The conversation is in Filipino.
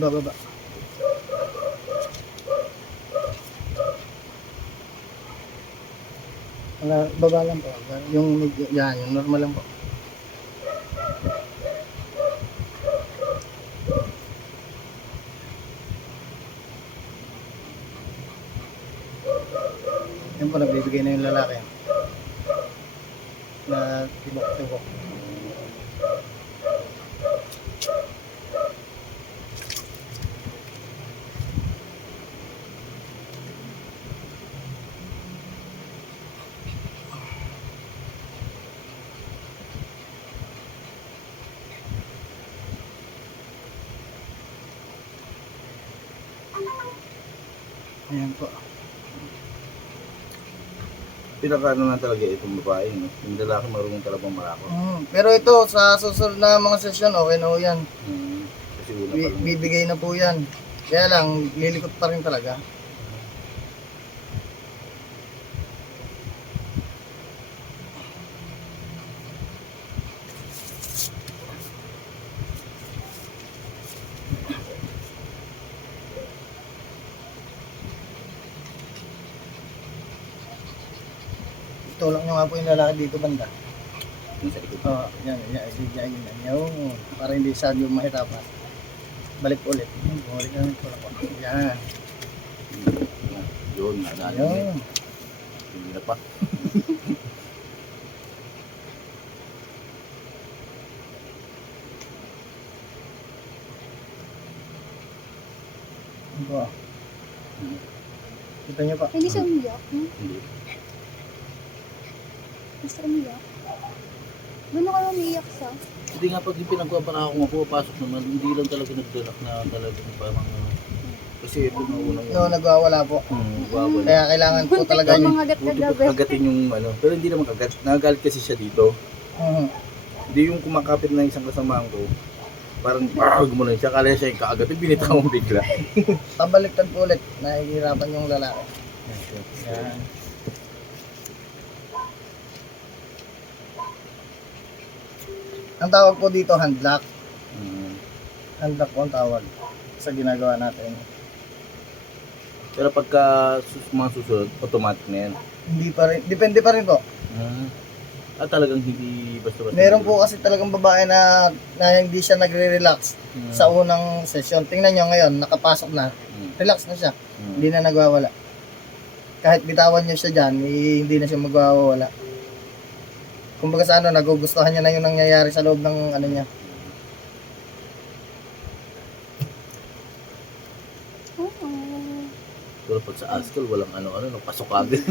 bababa. Baba lang po. Yung yan, yung normal lang po. Yan po, nagbibigay na yung lalaki. Na tibok-tibok. Ayan po. Pinakaano na talaga itong babae, no? Yung lalaki marunong talagang marako. Pero ito, sa susunod na mga session, okay na po yan. Kasi una pa lang. Bibigay na po yan. Kaya lang, lilikot pa rin talaga. Tulak nyo nga po yung lalaki dito banda. Yung sa likod. Oo, yan. Yung, para hindi sadyo mahirapan. Balik po ulit. Bumalik na yung tulak ko. Yan. Yun, nadali. Ayun. Hindi na pa. Ano po? Kita nyo pa. Hindi siya umiyak. Hindi. Basta umiyak. Gano'n ka umiyak siya? Hindi nga pag yung pinagpapaka ako nga pumapasok naman, hindi lang talaga nagdanak na talagang parang kasi ito na unang No, nagwawala po. babal. Kaya kailangan po Muntik talaga ka nyo. mangagat Buti kagabi. pa kagatin yung ano, pero hindi naman kagat. Nagagalit kasi siya dito. Hindi yung kumakapit na isang kasamahan ko. Parang gumulan siya, kala siya yung kaagatin, binitawan bigla. Pabaliktad po ulit. Nahihirapan yung lalaki. Yan. Ang tawag po dito, handlock. Handlock po ang tawag sa ginagawa natin. Pero pagka mga susunod, automatic na yan. Hindi pa rin, depende pa rin po. Talagang hindi basta-basta. Meron po kasi talagang babae na hindi siya nagre-relax sa unang session. Tingnan nyo ngayon, nakapasok na. Relax na siya. Hindi na nagwawala. Kahit bitawan nyo siya dyan, hindi na siya magwawala. Kumbaga sa ano, nagugustuhan niya na yung nangyayari sa loob ng ano niya. Oo. Pero pag sa ASCII, walang ano-ano, pasok agad.